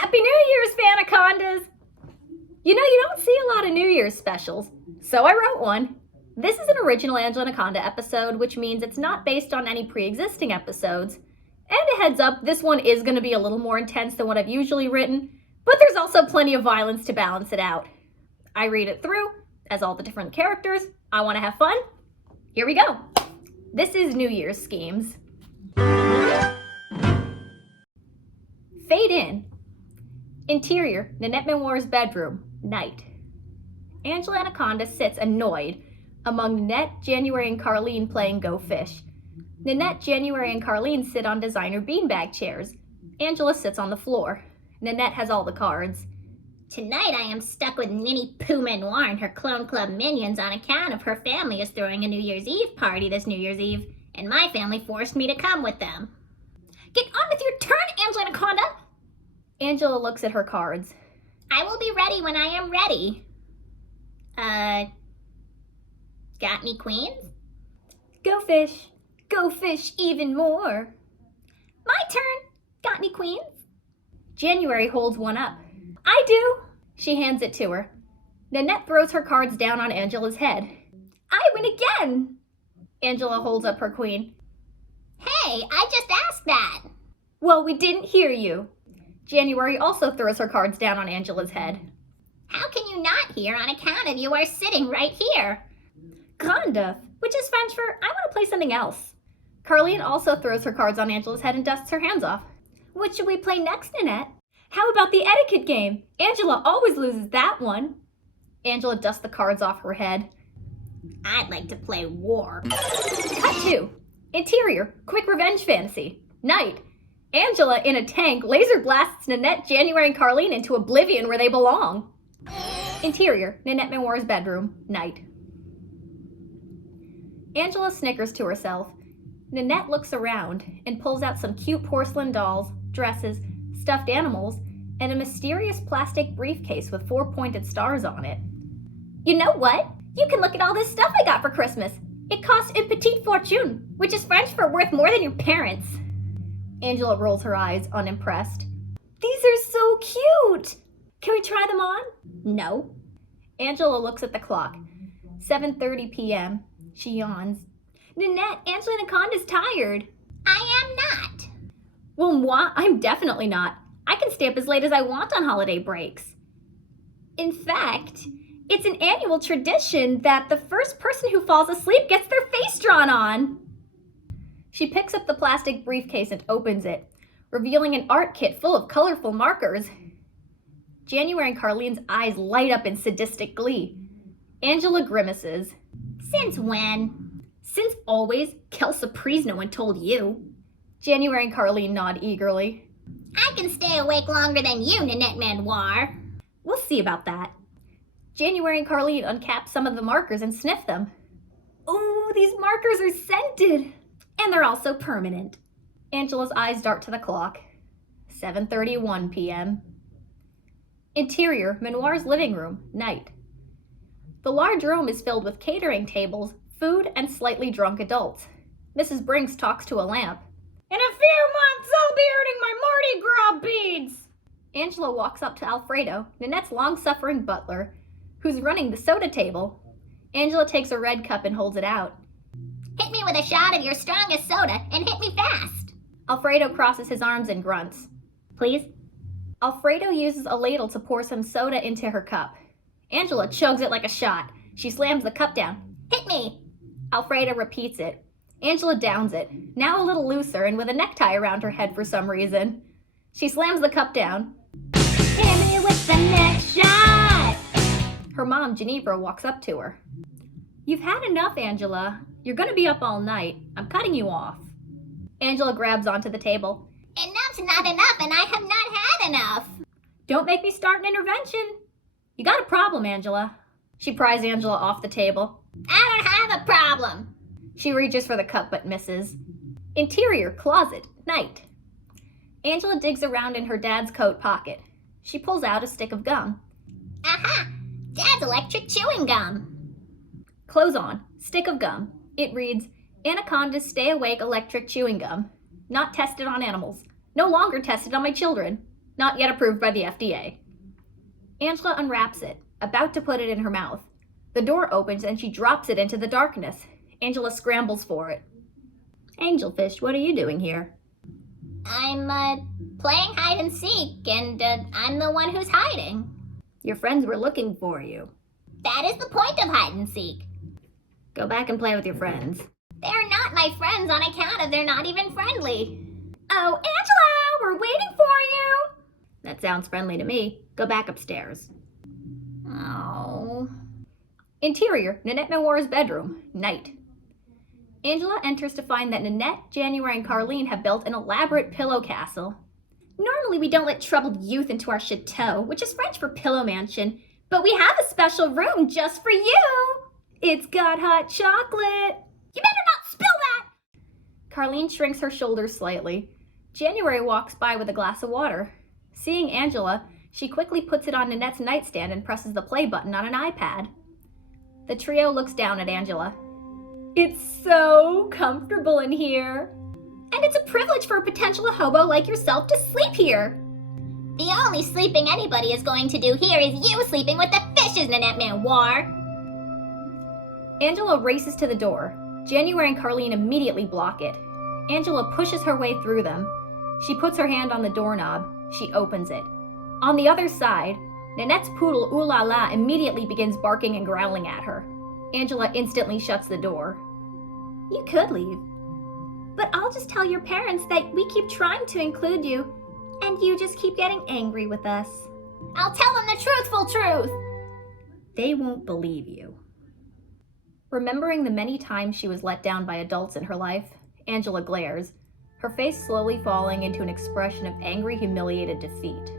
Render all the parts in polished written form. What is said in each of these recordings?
Happy New Year's, Anacondas! You know, you don't see a lot of New Year's specials, so I wrote one. This is an original Anaconda episode, which means it's not based on any pre-existing episodes. And a heads up, this one is going to be a little more intense than what I've usually written, but there's also plenty of violence to balance it out. I read it through, as all the different characters. I want to have fun. Here we go. This is New Year's schemes. Fade in. Interior, Nanette Memoir's bedroom, night. Angela Anaconda sits annoyed among Nanette, January, and Carlene playing Go Fish. Nanette, January, and Carlene sit on designer beanbag chairs. Angela sits on the floor. Nanette has all the cards. Tonight I am stuck with Ninny Pooh Manoir and her Clone Club minions on account of her family is throwing a New Year's Eve party this New Year's Eve, and my family forced me to come with them. Get on with your turn, Angela Anaconda! Angela looks at her cards. I will be ready when I am ready. Got any queens? Go fish. Go fish even more. My turn. Got any queens? January holds one up. I do. She hands it to her. Nanette throws her cards down on Angela's head. I win again. Angela holds up her queen. Hey, I just asked that. Well, we didn't hear you. January also throws her cards down on Angela's head. How can you not hear on account of you are sitting right here? Conda, which is French for I want to play something else. Carlene also throws her cards on Angela's head and dusts her hands off. What should we play next, Nanette? How about the etiquette game? Angela always loses that one. Angela dusts the cards off her head. I'd like to play war. Cut 2. Interior, quick revenge fantasy. Night. Angela, in a tank, laser blasts Nanette, January, and Carlene into oblivion where they belong. Interior, Nanette Memoir's bedroom. Night. Angela snickers to herself. Nanette looks around and pulls out some cute porcelain dolls, dresses, stuffed animals, and a mysterious plastic briefcase with 4 pointed stars on it. You know what? You can look at all this stuff I got for Christmas. It cost une petite fortune, which is French for worth more than your parents. Angela rolls her eyes, unimpressed. These are so cute! Can we try them on? No. Angela looks at the clock. 7:30 p.m. She yawns. Nanette, Angela Anaconda's tired. I am not. Well, moi, I'm definitely not. I can stay up as late as I want on holiday breaks. In fact, it's an annual tradition that the first person who falls asleep gets their face drawn on. She picks up the plastic briefcase and opens it, revealing an art kit full of colorful markers. January and Carlene's eyes light up in sadistic glee. Angela grimaces. Since when? Since always. Quelle surprise, no one told you. January and Carlene nod eagerly. I can stay awake longer than you, Nanette Manoir. We'll see about that. January and Carlene uncap some of the markers and sniff them. Ooh, these markers are scented. And they're also permanent. Angela's eyes dart to the clock. 7:31 p.m. Interior, Manoir's living room, night. The large room is filled with catering tables, food, and slightly drunk adults. Mrs. Brinks talks to a lamp. In a few months, I'll be earning my Mardi Gras beads! Angela walks up to Alfredo, Nanette's long-suffering butler, who's running the soda table. Angela takes a red cup and holds it out. Hit me with a shot of your strongest soda and hit me fast. Alfredo crosses his arms and grunts. Please? Alfredo uses a ladle to pour some soda into her cup. Angela chugs it like a shot. She slams the cup down. Hit me. Alfredo repeats it. Angela downs it, now a little looser and with a necktie around her head for some reason. She slams the cup down. Hit me with the next shot. Her mom, Genevra, walks up to her. You've had enough, Angela. You're gonna be up all night. I'm cutting you off. Angela grabs onto the table. Enough's not enough, and I have not had enough. Don't make me start an intervention. You got a problem, Angela. She pries Angela off the table. I don't have a problem. She reaches for the cup but misses. Interior, closet, night. Angela digs around in her dad's coat pocket. She pulls out a stick of gum. Aha! Dad's electric chewing gum. Clothes on, stick of gum. It reads, Anaconda's Stay Awake Electric Chewing Gum. Not tested on animals. No longer tested on my children. Not yet approved by the FDA. Angela unwraps it, about to put it in her mouth. The door opens and she drops it into the darkness. Angela scrambles for it. Angelfish, what are you doing here? I'm, playing hide and seek, and, I'm the one who's hiding. Your friends were looking for you. That is the point of hide and seek. Go back and play with your friends. They're not my friends on account of they're not even friendly. Oh, Angela, we're waiting for you! That sounds friendly to me. Go back upstairs. Oh. Interior, Nanette Noir's bedroom. Night. Angela enters to find that Nanette, January, and Carleen have built an elaborate pillow castle. Normally we don't let troubled youth into our chateau, which is French for pillow mansion, but we have a special room just for you. It's got hot chocolate. You better not spill that! Carleen shrinks her shoulders slightly. January walks by with a glass of water. Seeing Angela, she quickly puts it on Nanette's nightstand and presses the play button on an iPad. The trio looks down at Angela. It's so comfortable in here. And it's a privilege for a potential hobo like yourself to sleep here. The only sleeping anybody is going to do here is you sleeping with the fishes, Nanette Manoir. Angela races to the door. January and Carleen immediately block it. Angela pushes her way through them. She puts her hand on the doorknob. She opens it. On the other side, Nanette's poodle Ooh La La immediately begins barking and growling at her. Angela instantly shuts the door. You could leave. But I'll just tell your parents that we keep trying to include you, and you just keep getting angry with us. I'll tell them the truthful truth. They won't believe you. Remembering the many times she was let down by adults in her life, Angela glares, her face slowly falling into an expression of angry, humiliated defeat.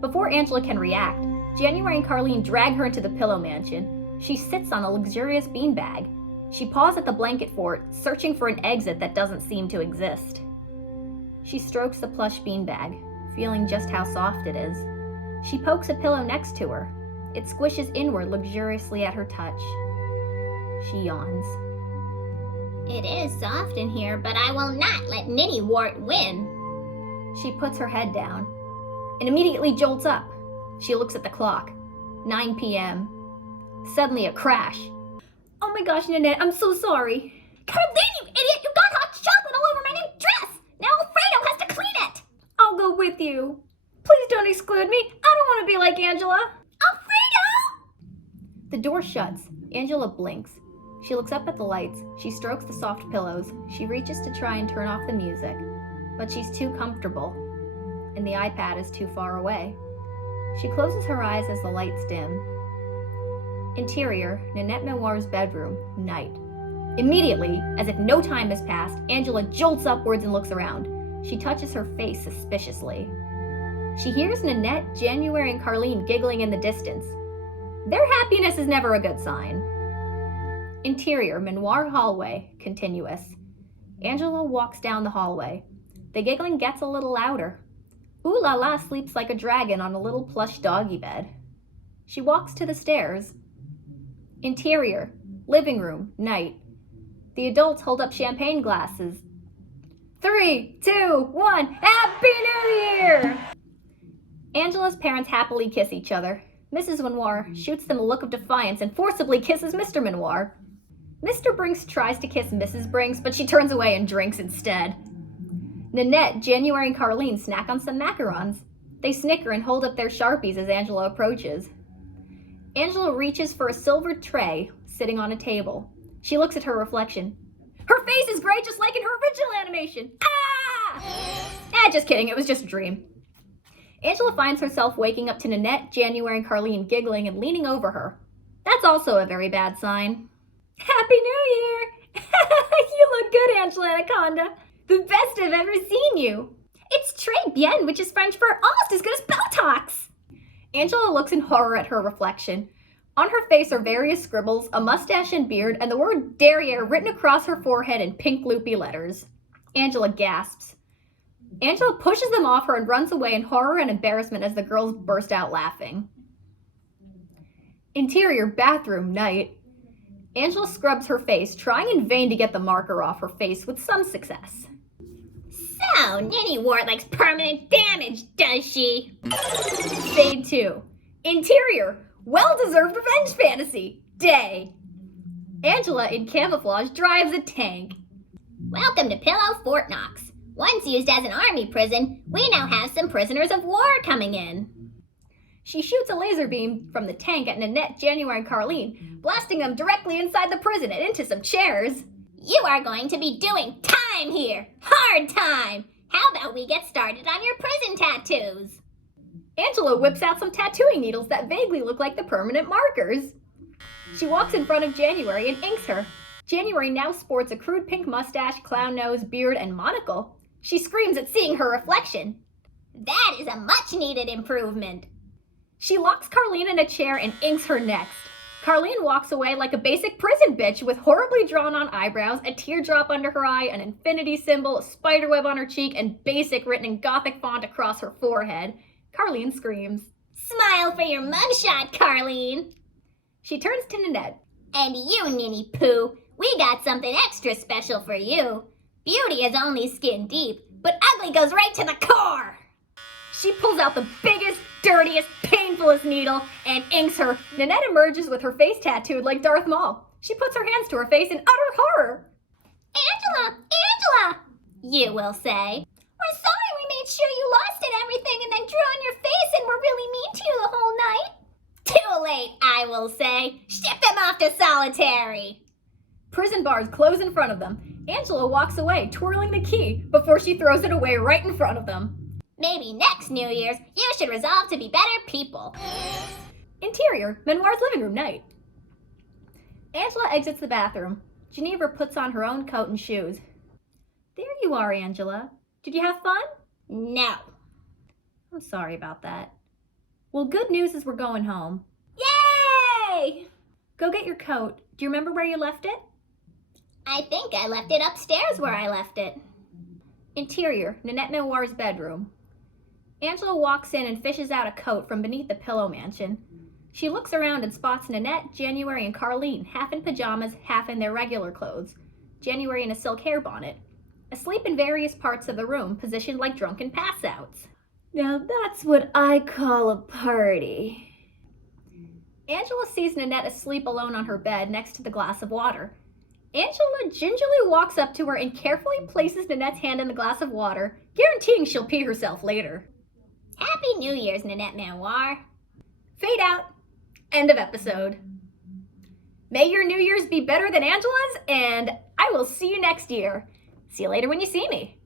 Before Angela can react, January and Carleen drag her into the pillow mansion. She sits on a luxurious beanbag. She paws at the blanket fort, searching for an exit that doesn't seem to exist. She strokes the plush beanbag, feeling just how soft it is. She pokes a pillow next to her. It squishes inward luxuriously at her touch. She yawns. It is soft in here, but I will not let Ninny Wart win. She puts her head down and immediately jolts up. She looks at the clock. 9 p.m. Suddenly a crash. Oh my gosh, Nanette, I'm so sorry. Carleen, you idiot! You got hot chocolate all over my new dress! Now Alfredo has to clean it! I'll go with you. Please don't exclude me. I don't want to be like Angela. Alfredo! The door shuts. Angela blinks. She looks up at the lights. She strokes the soft pillows. She reaches to try and turn off the music, but she's too comfortable, and the iPad is too far away. She closes her eyes as the lights dim. Interior, Nanette Manoir's bedroom, night. Immediately, as if no time has passed, Angela jolts upwards and looks around. She touches her face suspiciously. She hears Nanette, January, and Carleen giggling in the distance. Their happiness is never a good sign. Interior, Manoir hallway, continuous. Angela walks down the hallway. The giggling gets a little louder. Ooh La La sleeps like a dragon on a little plush doggy bed. She walks to the stairs. Interior, living room, night. The adults hold up champagne glasses. 3, 2, 1, Happy New Year! Angela's parents happily kiss each other. Mrs. Manoir shoots them a look of defiance and forcibly kisses Mr. Manoir. Mr. Brinks tries to kiss Mrs. Brinks, but she turns away and drinks instead. Nanette, January, and Carleen snack on some macarons. They snicker and hold up their Sharpies as Angela approaches. Angela reaches for a silver tray sitting on a table. She looks at her reflection. Her face is gray just like in her original animation. Ah! Just kidding, it was just a dream. Angela finds herself waking up to Nanette, January, and Carleen giggling and leaning over her. That's also a very bad sign. Happy New Year! You look good, Angela Anaconda. The best I've ever seen you. It's très bien, which is French for almost as good as Botox. Angela looks in horror at her reflection. On her face are various scribbles, a mustache and beard, and the word derriere written across her forehead in pink loopy letters. Angela gasps. Angela pushes them off her and runs away in horror and embarrassment as the girls burst out laughing. Interior, bathroom, night. Angela scrubs her face, trying in vain to get the marker off her face with some success. So, Ninny Wart likes permanent damage, does she? Fade 2. Interior, well-deserved revenge fantasy. Day. Angela in camouflage drives a tank. Welcome to Pillow Fort Knox. Once used as an army prison, we now have some prisoners of war coming in. She shoots a laser beam from the tank at Nanette, January, and Carlene, blasting them directly inside the prison and into some chairs. You are going to be doing time here. Hard time. How about we get started on your prison tattoos? Angela whips out some tattooing needles that vaguely look like the permanent markers. She walks in front of January and inks her. January now sports a crude pink mustache, clown nose, beard, and monocle. She screams at seeing her reflection. That is a much-needed improvement. She locks Carlene in a chair and inks her next. Carlene walks away like a basic prison bitch with horribly drawn-on eyebrows, a teardrop under her eye, an infinity symbol, a spiderweb on her cheek, and basic written in Gothic font across her forehead. Carlene screams. Smile for your mugshot, Carlene. She turns to Nanette. And you, Ninny Poo, we got something extra special for you. Beauty is only skin deep, but ugly goes right to the core. She pulls out the biggest, dirtiest, painfulest needle and inks her. Nanette emerges with her face tattooed like Darth Maul. She puts her hands to her face in utter horror. Angela! Angela! You will say. We're sorry we made sure you lost it everything and then drew on your face and were really mean to you the whole night. Too late, I will say. Ship them off to solitary. Prison bars close in front of them. Angela walks away, twirling the key, before she throws it away right in front of them. Maybe next New Year's, you should resolve to be better people. Interior, Manoir's living room night. Angela exits the bathroom. Geneva puts on her own coat and shoes. There you are, Angela. Did you have fun? No. I'm sorry about that. Well, good news is we're going home. Yay! Go get your coat. Do you remember where you left it? I think I left it upstairs where I left it. Interior, Nanette Manoir's bedroom. Angela walks in and fishes out a coat from beneath the pillow mansion. She looks around and spots Nanette, January, and Carlene, half in pajamas, half in their regular clothes. January in a silk hair bonnet. Asleep in various parts of the room, positioned like drunken pass-outs. Now that's what I call a party. Angela sees Nanette asleep alone on her bed next to the glass of water. Angela gingerly walks up to her and carefully places Nanette's hand in the glass of water, guaranteeing she'll pee herself later. Happy New Year's, Nanette Manoir. Fade out. End of episode. May your New Year's be better than Angela's, and I will see you next year. See you later when you see me.